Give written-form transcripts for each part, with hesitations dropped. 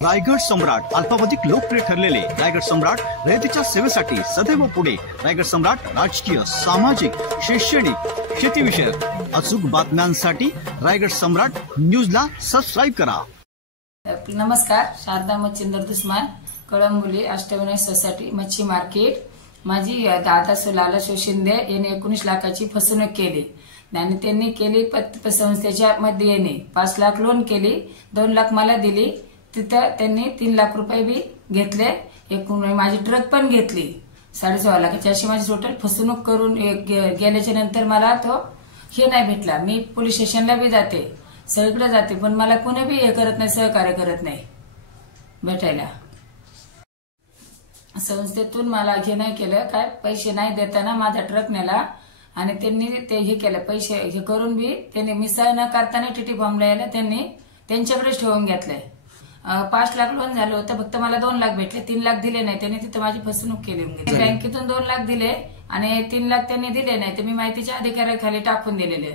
रायगड सम्राट अल्पावधिक लोकप्रिय ठरलेले रायगड सम्राट रयतेच्या सेवेसाठी सदैव पुढे। रायगड सम्राट राजकीय, सामाजिक, शैक्षणिक, शेतीविषयक अचूक बातम्यांसाठी रायगड सम्राट न्यूजला सबस्क्राइब करा। नमस्कार, शारदा मच्छिंद्र दुस्मान, कळंबोली अष्टविनायक सोसायटी, मच्छी मार्केट। माझी दादा सुलाला शिंदे यांनी 19 लाखाची फसवणूक केली आणि त्यांनी केली पतसंस्थेच्या मध्ये यांनी 5 लाख लोन केली, 2 लाख मला दिली। तिथं त्यांनी 3 लाख रुपये बी घेतले, एकूण माझी ट्रक पण घेतली 16.5 लाखाची। अशी माझी टोटल फसवणूक करून गेल्याच्या नंतर मला तो हे नाही भेटला। मी पोलीस स्टेशनला बी जाते, सगळीकडे जाते, पण मला कोणी बी हे करत नाही, सहकार्य करत नाही भेटायला। संस्थेतून मला हे नाही केलं, काय पैसे नाही देताना माझा ट्रक नेला आणि त्यांनी ते हे केलं, पैसे हे करून बी त्यांनी मिसळ न करताना टीटी फॉर्मला यायला त्यांनी त्यांच्याकडेच ठेवून घेतलंय। 5 लाख लोन झालं होतं, फक्त मला 2 लाख भेटले, 3 लाख दिले नाही त्यांनी। तिथे माझी फसवणूक केली। बँकेतून 2 लाख दिले आणि 3 लाख त्यांनी दिले नाही, ते मी माहितीच्या अधिकाऱ्याखाली टाकून दिलेले।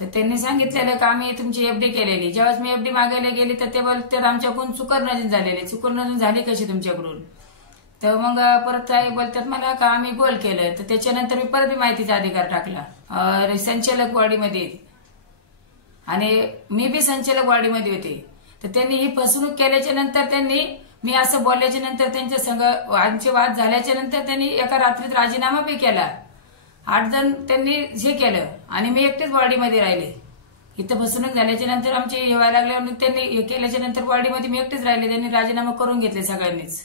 तर त्यांनी सांगितलेलं का आम्ही तुमची एफडी केलेली। जेव्हा मी एफडी मागायला गेली तर ते बोलतात आमच्याकडून चुकरनजून झालेले। चुकरनजून झाली कशी तुमच्याकडून? तर मग परत काय बोलतात मला का आम्ही गोल केलं। तर त्याच्यानंतर मी परत माहितीचा अधिकार टाकला संचालक वाडीमध्ये, आणि मी बी संचालक वाडीमध्ये होते। तर त्यांनी ही फसवणूक केल्याच्या नंतर त्यांनी मी असं बोलल्याच्या नंतर त्यांच्या संघ आमचे वाद झाल्याच्या नंतर त्यांनी एका रात्रीत राजीनामा बी केला। 8 जण त्यांनी हे केलं आणि मी एकटेच वाडीमध्ये राहिले। इथं फसवणूक झाल्याच्या नंतर आमचे हे व्हायला लागल्यावर त्यांनी केल्याच्या नंतर वाडीमध्ये मी एकटेच राहिले, त्यांनी राजीनामा करून घेतले सगळ्यांनीच।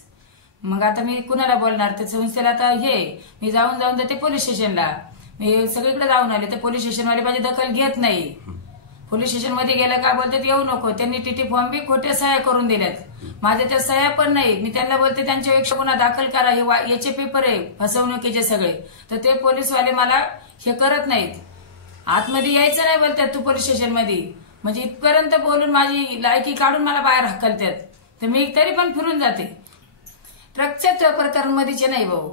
मग आता मी कुणाला बोलणार? तर संस्थेला आता मी जाऊन जाते पोलीस स्टेशनला, मी सगळीकडे जाऊन आले, तर पोलीस स्टेशनवाले माझी दखल घेत नाही। पोलीस स्टेशन मध्ये गेलं का बोलतात येऊ नको, त्यांनी टीटी फॉर्म बी खोटे सह्या करून दिल्यात, माझ्या त्या सह्या पण नाही। मी त्यांना बोलते त्यांच्यापेक्षा गुन्हा दाखल करा, हे याचे पेपर आहे फसवणुकीचे सगळे, तर ते पोलीसवाले मला हे करत नाहीत। आतमध्ये यायचं नाही बोलतात तू पोलीस स्टेशन मध्ये, म्हणजे इथपर्यंत बोलून माझी लायकी काढून मला बाहेर हकलतात। तर मी तरी पण फिरून जाते। ट्रकच्या प्रकरण मध्येचे नाही भाऊ,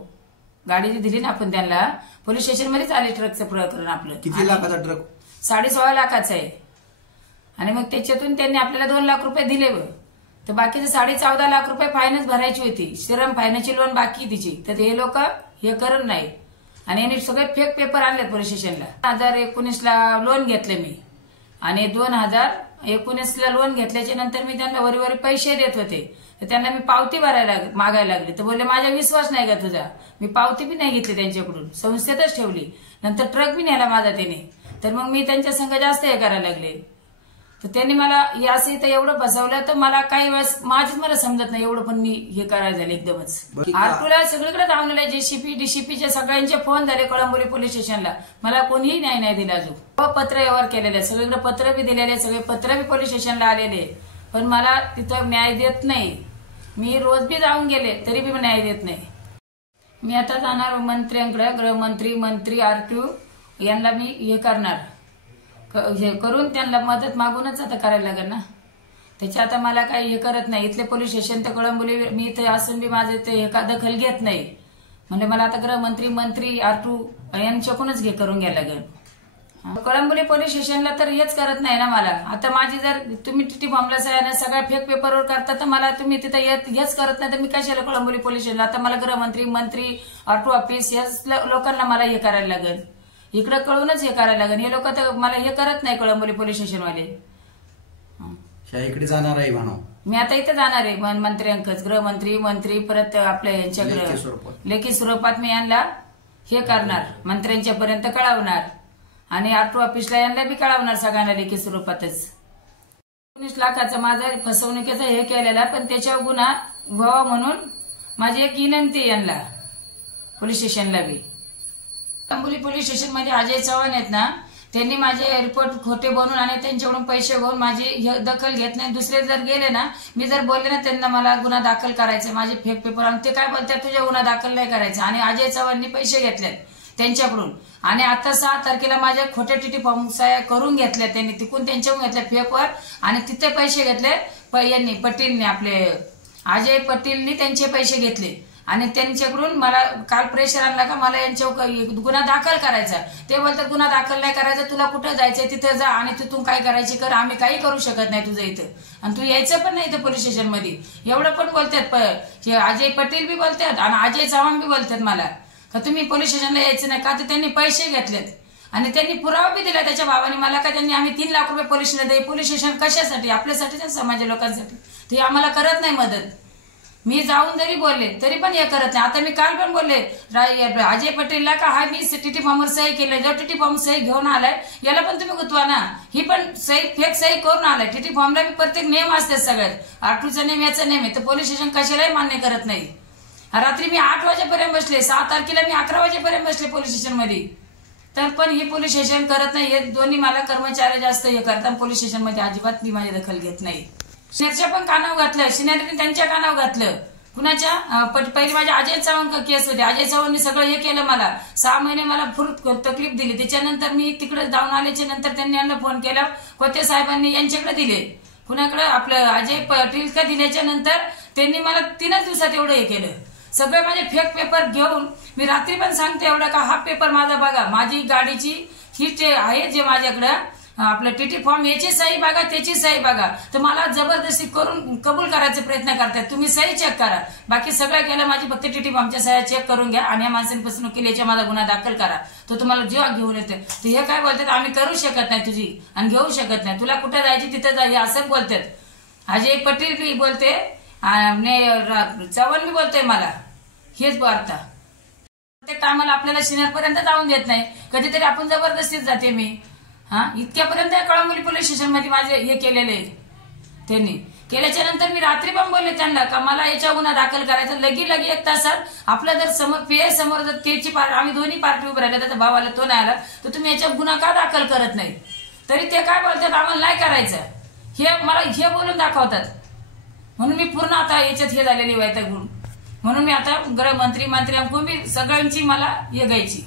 गाडी दिली ना आपण त्यांना, पोलीस स्टेशन मध्येच आले ट्रकचं प्रकरण आपलं। किती लाखाचा ट्रक? 16.5 लाखाचा आहे। आणि मग त्याच्यातून त्यांनी आपल्याला 2 लाख रुपये दिले, तर बाकीचे 14.5 लाख रुपये फायनान्स भरायची होती, श्रीराम फायनान्सची लोन बाकी तिची। तर हे लोक हे करत नाही आणि यांनी सगळे फेक पेपर आणले पोलीस स्टेशनला। 2019 ला लोन घेतले मी आणि 2019 ला लोन घेतल्याच्या नंतर मी त्यांना वरीवरी पैसे देत होते, तर त्यांना मी पावती भरायला मागायला लागली। तर बोलले माझा विश्वास नाही का तुझा? मी पावती बी नाही घेतली त्यांच्याकडून, संस्थेतच ठेवली। नंतर ट्रक बी नेला माझा त्याने, तर मग मी त्यांच्या संघ जास्त हे करायला लागले। तर त्यांनी मला असं इथं एवढं बसवलं, तर मला काही वेळेस मला समजत नाही एवढं, पण मी हे करायला झाले एकदमच। आरटूला सगळीकडे जाऊन आले, जेसीपी डीसीपीचे सगळ्यांचे फोन झाले कळंबोली पोलीस स्टेशनला, मला कोणीही न्याय नाही दिला। अजून पत्र व्यवहार केलेले, सगळीकडे पत्र बी दिलेले, सगळे पत्र बी पोलीस स्टेशनला आलेले, पण मला तिथं न्याय देत नाही। मी रोज बी जाऊन गेले तरी बी न्याय देत नाही। मी आता जाणार मंत्र्यांकडे, गृहमंत्री, मंत्री, आरटीओ यांना मी हे करणार, हे करून त्यांना मदत मागूनच आता करायला लागेल ना। त्याच्या आता मला काही हे करत नाही। इथले पोलीस स्टेशन तर कळंबोली, मी इथे असून बी माझे ते दखल घेत नाही, म्हणजे मला आता गृहमंत्री, मंत्री, आरटीओ यांच्याकडूनच हे करून घ्यायला लागेल। कळंबोली पोलीस स्टेशनला तर हेच करत नाही ना मला। आता माझी जर तुम्ही टीटी फॉर्मला सगळ्या फेक पेपरवर करता, तर मला तुम्ही तिथे हेच करत नाही, तर मी कशाला कळंबोली पोलीस स्टेशनला? आता मला गृहमंत्री, मंत्री, आरटीओ ऑफिस याच लोकांना मला हे करायला लागेल, इकडे कळूनच हे करायला लागेल। हे लोक तर मला हे करत नाही कळंबोली पोलीस स्टेशनवाले। इकडे जाणार आहे म्हणून मी आता इथे जाणार आहे मंत्र्यांकच, गृहमंत्री, मंत्री, परत आपल्या यांच्या लेखी स्वरूपात मी यांना हे करणार, मंत्र्यांच्या पर्यंत कळवणार आणि आरटीओ ऑफिसला यांना बी कळवणार सगळ्यांना लेखी स्वरूपातच। 19 लाखाचा माझा फसवणुकीचा हे केलेला, पण त्याच्यावर गुन्हा व्हावा म्हणून माझी एक विनंती यांना पोलीस स्टेशनला बी। कळंबोली पोलीस स्टेशन मध्ये अजय चव्हाण आहेत ना, त्यांनी माझे रिपोर्ट खोटे बनवून आणि त्यांच्याकडून पैसे घेऊन माझी दखल घेत नाही। दुसरे जर गेले ना, मी जर बोलले ना त्यांना मला गुन्हा दाखल करायचा, माझे फेक पेपर, आणि ते काय बोलतात तुझ्या गुन्हा दाखल नाही करायचा। आणि अजय चव्हाणनी पैसे घेतलेत त्यांच्याकडून, आणि आता 6 तारखेला माझ्या खोटे टीटी फॉर्म सह्या करून घेतल्या त्यांनी, तिकून त्यांच्याकडून घेतल्या फेकवर, आणि तिथे पैसे घेतले यांनी, पटेलने, आपले अजय पटेलनी त्यांचे पैसे घेतले आणि त्यांच्याकडून मला काल प्रेशर आणला का मला यांच्यावर गुन्हा दाखल करायचा. ते बोलतात गुन्हा दाखल नाही करायचा, तुला कुठं जायचंय तिथं जा आणि तिथून काय करायची कर, आम्ही काही करू शकत नाही तुझं इथं, आणि तू यायचं पण नाही इथं पोलीस स्टेशन मध्ये. एवढं पण बोलतात. अजय पटेल बी बोलतात आणि अजय चव्हाण बी बोलतात मला का तुम्ही पोलीस स्टेशनला यायचं नाही. का तर त्यांनी पैसे घेतलेत आणि त्यांनी पुरावा बी दिला त्याच्या भावाने मला का त्यांनी आम्ही 3 लाख रुपये पोलिसला दे. पोलीस स्टेशन कशासाठी? आपल्यासाठी, समाज लोकांसाठी. ते आम्हाला करत नाही मदत. मी जाऊन जरी बोलले तरी पण हे करत नाही. आता मी काल पण बोलले अजय पटेलला का हा मी टीटी फॉर्मवर सही केलं, जो टीटी फॉर्म सही घेऊन आलाय याला पण तुम्ही गुतवा ना. ही पण सही फेक सही करून आलाय. टीटी फॉर्मला बी प्रत्येक नेम असते सगळ्यात, आठूचा नेम याचा नेम आहे. तर पोलीस स्टेशन कशालाही मान्य करत नाही. रात्री मी 8 वाजेपर्यंत बसले, 6 तारखेला मी 11 वाजेपर्यंत बसले पोलीस स्टेशन मध्ये, तर पण हे पोलीस स्टेशन करत नाही. हे दोन्ही मला कर्मचारी जास्त हे करतात. पोलीस स्टेशन मध्ये अजिबात मी माझी दखल घेत नाही. सिनियरच्या पण कानावर घातलं, सिनियरने त्यांच्या कानावर घातलं. कुणाच्या पहिले माझ्या अजय चव्हाण केस होते. अजय चव्हाणनी सगळं हे केलं, मला 6 महिने मला फुल तकलीफ दिली. त्याच्यानंतर मी तिकडे जाऊन आल्याच्या नंतर त्यांनी यांना फोन केला, कोते साहेबांनी यांच्याकडे दिले. कुणाकडे आपलं अजय पटेल का दिल्याच्या नंतर त्यांनी मला 3च दिवसात एवढं हे केलं. सगळे माझे फेक पेपर घेऊन मी रात्री पण सांगते एवढं का हा पेपर माझा बघा, माझी गाडीची ही जे आहे जे माझ्याकडं आपलं टीटी फॉर्म याची सही बघा, त्याची सही बघा. तर मला जबरदस्ती करून कबूल करायचे प्रयत्न करतात. तुम्ही सही चेक करा, बाकी सगळं केलं. माझी फक्त टीटी फॉर्मच्या सह्या चेक करून घ्या आणि या माणसाने फसवणूक केली याच्या माझा गुन्हा दाखल करा, तो तुम्हाला जेव्हा घेऊन येते. तर हे काय बोलतात, आम्ही करू शकत नाही तुझी आणि घेऊ शकत नाही, तुला कुठं जायची तिथं जा, हे असं बोलतात. अजय पटेल बी बोलते, चव्हाण बी बोलतोय मला हेच वार्ता. प्रत्येक कामाला आपल्याला सिनियर पर्यंत जाऊन देत नाही, कधीतरी आपण जबरदस्तीत जाते मी. इतक्यापर्यंत कळंबोली पोलीस स्टेशन मध्ये माझे हे केलेले त्यांनी केल्याच्या नंतर मी रात्री पण बोलले त्यांना का मला याच्या गुन्हा दाखल करायचा. लगी 1 तासात आपलं जर समोर जर त्याची आम्ही दोन्ही पार्टी उभे राहिल्या, त्याचा भाव आला तो नाही आला, तर तुम्ही याच्या गुन्हा का दाखल करत नाही. तरी ते काय बोलतात, आम्हाला नाही करायचं, हे मला हे बोलून दाखवतात. म्हणून मी पूर्ण आता याच्यात हे झालेली वैतागून. म्हणून मी आता गृहमंत्री मंत्री सगळ्यांची मला हे घ्यायची.